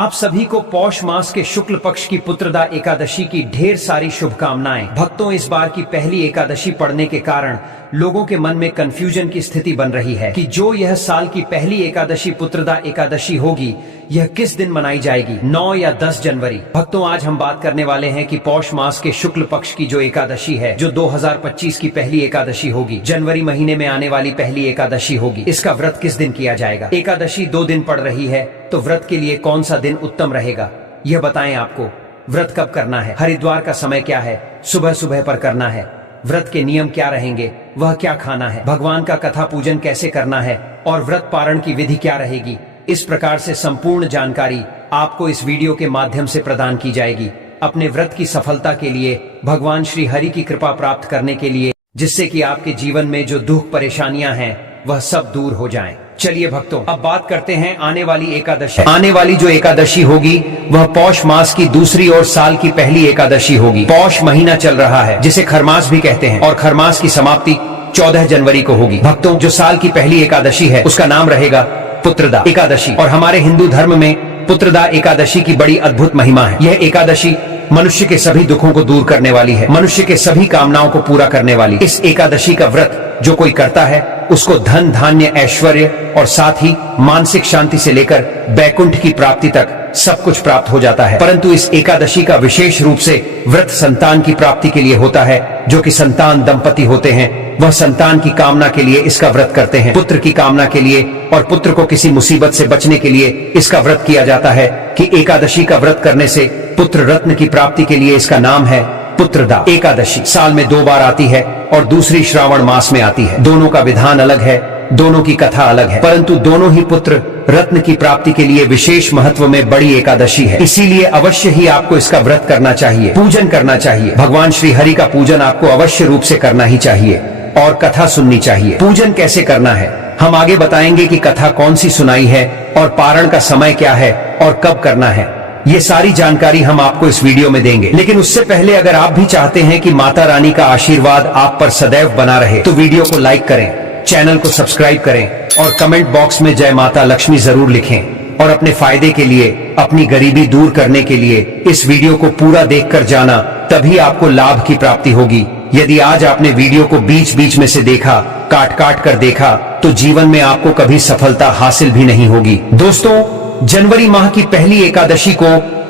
आप सभी को पौष मास के शुक्ल पक्ष की पुत्रदा एकादशी की ढेर सारी शुभकामनाएं। भक्तों, इस बार की पहली एकादशी पड़ने के कारण लोगों के मन में कंफ्यूजन की स्थिति बन रही है कि जो यह साल की पहली एकादशी पुत्रदा एकादशी होगी, यह किस दिन मनाई जाएगी, 9 या 10 जनवरी। भक्तों, आज हम बात करने वाले हैं कि पौष मास के शुक्ल पक्ष की जो एकादशी है, जो 2025 की पहली एकादशी होगी, जनवरी महीने में आने वाली पहली एकादशी होगी, इसका व्रत किस दिन किया जाएगा। एकादशी 2 दिन पड़ रही है, तो व्रत के लिए कौन सा दिन उत्तम रहेगा, यह बताएं आपको। व्रत कब करना है, हरिद्वार का समय क्या है, सुबह सुबह पर करना है, व्रत के नियम क्या रहेंगे, वह क्या खाना है, भगवान का कथा पूजन कैसे करना है और व्रत पारण की विधि क्या रहेगी, इस प्रकार से संपूर्ण जानकारी आपको इस वीडियो के माध्यम से प्रदान की जाएगी। अपने व्रत की सफलता के लिए, भगवान श्री हरि की कृपा प्राप्त करने के लिए, जिससे कि आपके जीवन में जो दुख परेशानियां हैं वह सब दूर हो जाएं। चलिए भक्तों, अब बात करते हैं आने वाली एकादशी। आने वाली जो एकादशी होगी वह पौष मास की दूसरी और साल की पहली एकादशी होगी। पौष महीना चल रहा है, जिसे खरमास भी कहते हैं, और खरमास की समाप्ति 14 जनवरी को होगी। भक्तों, जो साल की पहली एकादशी है उसका नाम रहेगा पुत्रदा एकादशी, और हमारे हिंदू धर्म में पुत्रदा एकादशी की बड़ी अद्भुत महिमा है। यह एकादशी मनुष्य के सभी दुखों को दूर करने वाली है, मनुष्य के सभी कामनाओं को पूरा करने वाली। इस एकादशी का व्रत जो कोई करता है उसको धन धान्य ऐश्वर्य और साथ ही मानसिक शांति से लेकर बैकुंठ की प्राप्ति तक सब कुछ प्राप्त हो जाता है। परंतु इस एकादशी का विशेष रूप से व्रत संतान की प्राप्ति के लिए होता है। जो कि संतान दंपति होते हैं वह संतान की कामना के लिए इसका व्रत करते हैं, पुत्र की कामना के लिए, और पुत्र को किसी मुसीबत से बचने के लिए इसका व्रत किया जाता है। कि एकादशी का व्रत करने से पुत्र रत्न की प्राप्ति के लिए इसका नाम है पुत्रदा एकादशी। साल में 2 बार आती है और दूसरी श्रावण मास में आती है। दोनों का विधान अलग है, दोनों की कथा अलग है, परंतु दोनों ही पुत्र रत्न की प्राप्ति के लिए विशेष महत्व में बड़ी एकादशी है। इसीलिए अवश्य ही आपको इसका व्रत करना चाहिए, पूजन करना चाहिए। भगवान श्री हरि का पूजन आपको अवश्य रूप से करना ही चाहिए और कथा सुननी चाहिए। पूजन कैसे करना है हम आगे बताएंगे कि कथा कौन सी सुनाई है और पारण का समय क्या है और कब करना है। ये सारी जानकारी हम आपको इस वीडियो में देंगे। लेकिन उससे पहले अगर आप भी चाहते हैं कि माता रानी का आशीर्वाद आप पर सदैव बना रहे, तो वीडियो को लाइक करें, चैनल को सब्सक्राइब करें और कमेंट बॉक्स में जय माता लक्ष्मी जरूर लिखें। और अपने फायदे के लिए, अपनी गरीबी दूर करने के लिए इस वीडियो को पूरा देखकर जाना, तभी आपको लाभ की प्राप्ति होगी। यदि आज आपने वीडियो को बीच बीच में से देखा, काट काट कर देखा, तो जीवन में आपको कभी सफलता हासिल भी नहीं होगी। दोस्तों, जनवरी माह की पहली एकादशी को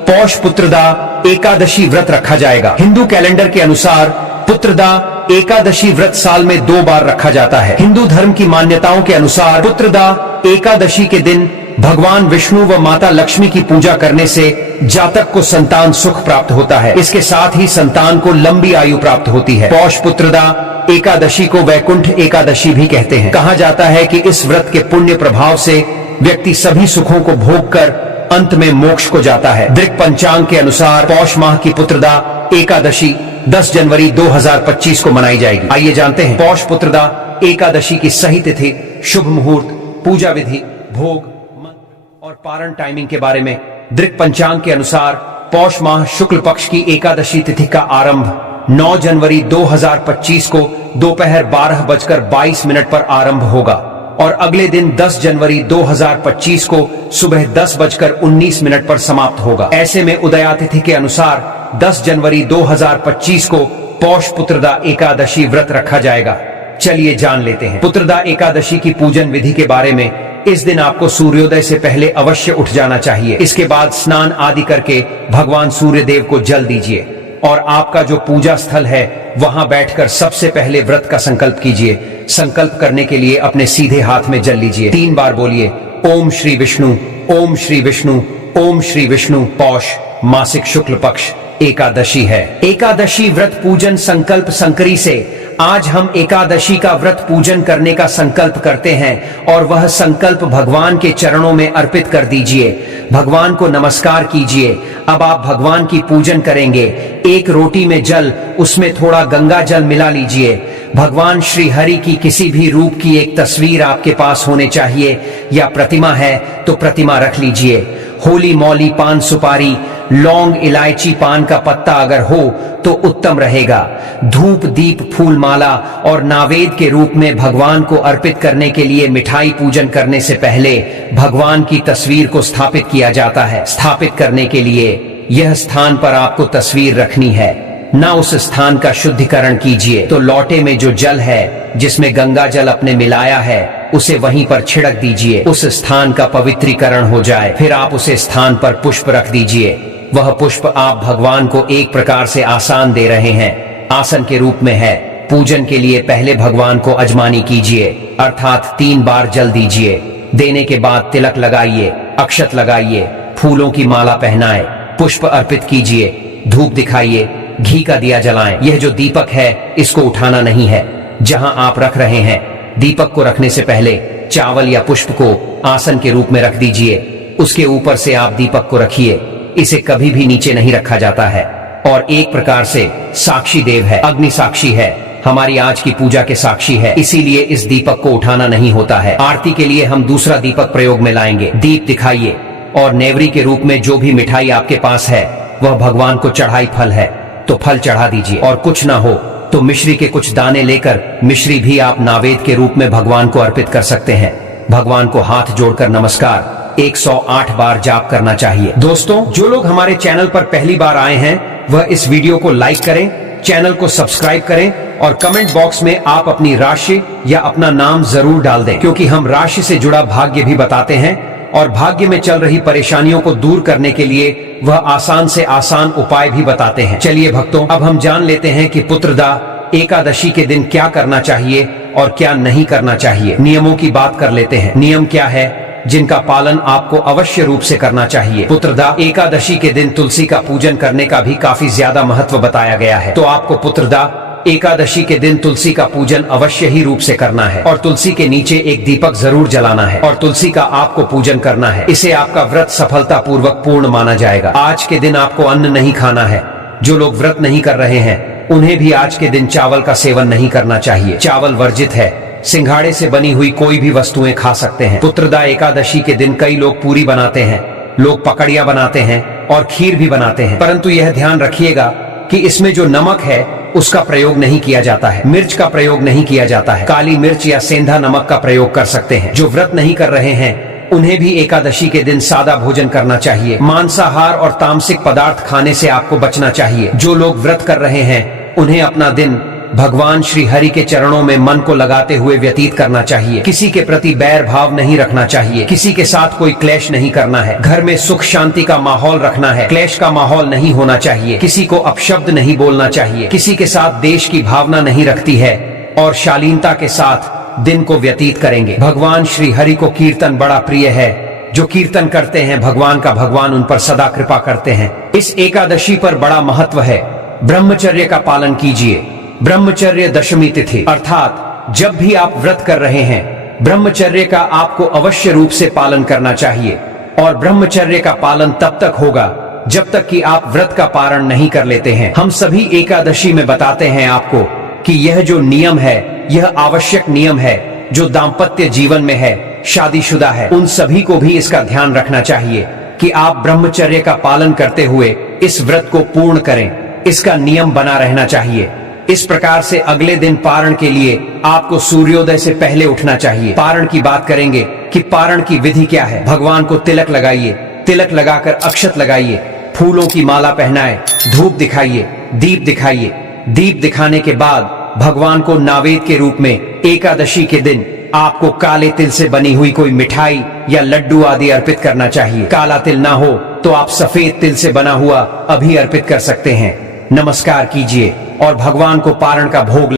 पौष पुत्रदा एकादशी व्रत रखा जाएगा। हिंदू कैलेंडर के अनुसार पुत्रदा एकादशी व्रत साल में 2 बार रखा जाता है। हिंदू धर्म की मान्यताओं के अनुसार पुत्रदा एकादशी के दिन भगवान विष्णु व माता लक्ष्मी की पूजा करने से जातक को संतान सुख प्राप्त होता है। इसके साथ ही संतान को लंबी आयु प्राप्त होती है। पौष पुत्रदा एकादशी को वैकुंठ एकादशी भी कहते हैं। कहा जाता है कि इस व्रत के पुण्य प्रभाव से व्यक्ति सभी सुखों को भोग कर अंत में मोक्ष को जाता है। दृक पंचांग के अनुसार पौष माह की पुत्रदा एकादशी 10 जनवरी 2025 को मनाई जाएगी। आइए जानते हैं पौष पुत्रदा एकादशी की सही तिथि, शुभ मुहूर्त, पूजा विधि, भोग, मंत्र और पारण टाइमिंग के बारे में। दृक पंचांग के अनुसार पौष माह शुक्ल पक्ष की एकादशी तिथि का आरंभ 9 जनवरी 2025 को दोपहर 12:22 पर आरंभ होगा और अगले दिन 10 जनवरी 2025 को सुबह 10:19 पर समाप्त होगा। ऐसे में उदयातिथि के अनुसार 10 जनवरी 2025 को पौष पुत्रदा एकादशी व्रत रखा जाएगा। चलिए जान लेते हैं पुत्रदा एकादशी की पूजन विधि के बारे में। इस दिन आपको सूर्योदय से पहले अवश्य उठ जाना चाहिए। इसके बाद स्नान आदि करके भगवान सूर्य देव को जल दीजिए और आपका जो पूजा स्थल है वहां बैठकर सबसे पहले व्रत का संकल्प कीजिए। संकल्प करने के लिए अपने सीधे हाथ में जल लीजिए। 3 बार बोलिए ओम श्री विष्णु, ओम श्री विष्णु, ओम श्री विष्णु। पौष मासिक शुक्ल पक्ष एकादशी है। एकादशी व्रत पूजन संकल्प संकरी से आज हम एकादशी का व्रत पूजन करने का संकल्प करते हैं और वह संकल्प भगवान के चरणों में अर्पित कर दीजिए। भगवान को नमस्कार कीजिए। अब आप भगवान की पूजन करेंगे। एक रोटी में जल, उसमें थोड़ा गंगा जल मिला लीजिए। भगवान श्री हरि की किसी भी रूप की एक तस्वीर आपके पास होने चाहिए, या प्रतिमा है तो प्रतिमा रख लीजिए। होली मौली पान सुपारी लौंग इलायची पान का पत्ता अगर हो तो उत्तम रहेगा। धूप दीप फूल माला और नावेद के रूप में भगवान को अर्पित करने के लिए मिठाई पूजन करने से पहले भगवान की तस्वीर को स्थापित किया जाता है। स्थापित करने के लिए यह स्थान पर आपको तस्वीर रखनी है। ना उस स्थान का शुद्धिकरण कीजिए तो लोटे में जो जल है जिसमें गंगा जल अपने मिलाया है उसे वहीं पर छिड़क दीजिए। उस स्थान का पवित्रीकरण हो जाए फिर आप उसे स्थान पर पुष्प रख दीजिए। वह पुष्प आप भगवान को एक प्रकार से आसान दे रहे हैं, आसन के रूप में है। पूजन के लिए पहले भगवान को अजमानी कीजिए अर्थात 3 बार जल दीजिए। देने के बाद तिलक लगाइए, अक्षत लगाइए, फूलों की माला पहनाए, पुष्प अर्पित कीजिए, धूप दिखाइए, घी का दिया जलाएं। यह जो दीपक है इसको उठाना नहीं है। जहां आप रख रहे हैं दीपक को रखने से पहले चावल या पुष्प को आसन के रूप में रख दीजिए। उसके ऊपर से आप दीपक को रखिए। इसे कभी भी नीचे नहीं रखा जाता है और एक प्रकार से साक्षी देव है, अग्नि साक्षी है, हमारी आज की पूजा के साक्षी है। इसीलिए इस दीपक को उठाना नहीं होता है। आरती के लिए हम दूसरा दीपक प्रयोग में लाएंगे। दीप दिखाइए और नेवरी के रूप में जो भी मिठाई आपके पास है वह भगवान को चढ़ाई फल है तो फल चढ़ा दीजिए और कुछ ना हो तो मिश्री के कुछ दाने लेकर मिश्री भी आप नावेद के रूप में भगवान को अर्पित कर सकते हैं। भगवान को हाथ जोड़कर नमस्कार 108 बार जाप करना चाहिए। दोस्तों, जो लोग हमारे चैनल पर पहली बार आए हैं वह इस वीडियो को लाइक करें, चैनल को सब्सक्राइब करें और कमेंट बॉक्स में आप अपनी राशि या अपना नाम जरूर डाल दें, क्योंकि हम राशि से जुड़ा भाग्य भी बताते हैं और भाग्य में चल रही परेशानियों को दूर करने के लिए वह आसान से आसान उपाय भी बताते हैं। चलिए भक्तों, अब हम जान लेते हैं कि पुत्रदा एकादशी के दिन क्या करना चाहिए और क्या नहीं करना चाहिए। नियमों की बात कर लेते हैं। नियम क्या है जिनका पालन आपको अवश्य रूप से करना चाहिए। पुत्रदा एकादशी के दिन तुलसी का पूजन करने का भी काफी ज्यादा महत्व बताया गया है। तो आपको पुत्रदा एकादशी के दिन तुलसी का पूजन अवश्य ही रूप से करना है और तुलसी के नीचे एक दीपक जरूर जलाना है और तुलसी का आपको पूजन करना है। इसे आपका व्रत सफलता पूर्वक पूर्ण माना जाएगा। आज के दिन आपको अन्न नहीं खाना है। जो लोग व्रत नहीं कर रहे हैं उन्हें भी आज के दिन चावल का सेवन नहीं करना चाहिए। चावल वर्जित है। सिंघाड़े से बनी हुई कोई भी वस्तुएं खा सकते हैं। पुत्रदा एकादशी के दिन कई लोग पूरी बनाते हैं, लोग पकड़िया बनाते हैं और खीर भी बनाते हैं, परंतु यह ध्यान रखिएगा कि इसमें जो नमक है उसका प्रयोग नहीं किया जाता है, मिर्च का प्रयोग नहीं किया जाता है। काली मिर्च या सेंधा नमक का प्रयोग कर सकते हैं। जो व्रत नहीं कर रहे हैं उन्हें भी एकादशी के दिन सादा भोजन करना चाहिए। मांसाहार और तामसिक पदार्थ खाने से आपको बचना चाहिए। जो लोग व्रत कर रहे हैं उन्हें अपना दिन भगवान श्री हरि के चरणों में मन को लगाते हुए व्यतीत करना चाहिए। किसी के प्रति बैर भाव नहीं रखना चाहिए। किसी के साथ कोई क्लेश नहीं करना है। घर में सुख शांति का माहौल रखना है। क्लेश का माहौल नहीं होना चाहिए। किसी को अपशब्द नहीं बोलना चाहिए। किसी के साथ देश की भावना नहीं रखती है और शालीनता के साथ दिन को व्यतीत करेंगे। भगवान श्री हरि को कीर्तन बड़ा प्रिय है। जो कीर्तन करते हैं भगवान का भगवान उन पर सदा कृपा करते हैं। इस एकादशी पर बड़ा महत्व है। ब्रह्मचर्य का पालन कीजिए। ब्रह्मचर्य दशमी तिथि अर्थात जब भी आप व्रत कर रहे हैं ब्रह्मचर्य का आपको अवश्य रूप से पालन करना चाहिए और ब्रह्मचर्य का पालन तब तक होगा जब तक कि आप व्रत का पारण नहीं कर लेते हैं। हम सभी एकादशी में बताते हैं आपको कि यह जो नियम है यह आवश्यक नियम है। जो दाम्पत्य जीवन में है, शादीशुदा है, उन सभी को भी इसका ध्यान रखना चाहिए कि आप ब्रह्मचर्य का पालन करते हुए इस व्रत को पूर्ण करें। इसका नियम बना रहना चाहिए। इस प्रकार से अगले दिन पारण के लिए आपको सूर्योदय से पहले उठना चाहिए। पारण की बात करेंगे कि पारण की विधि क्या है। भगवान को तिलक लगाइए, तिलक लगाकर अक्षत लगाइए, फूलों की माला पहनाए, धूप दिखाइए, दीप दिखाइए। दीप दिखाने के बाद भगवान को नावेद के रूप में एकादशी के दिन आपको काले तिल से बनी हुई कोई मिठाई या लड्डू आदि अर्पित करना चाहिए। काला तिल ना हो तो आप सफेद तिल से बना हुआ अभी अर्पित कर सकते हैं। नमस्कार कीजिए और भगवान को पारण का भोग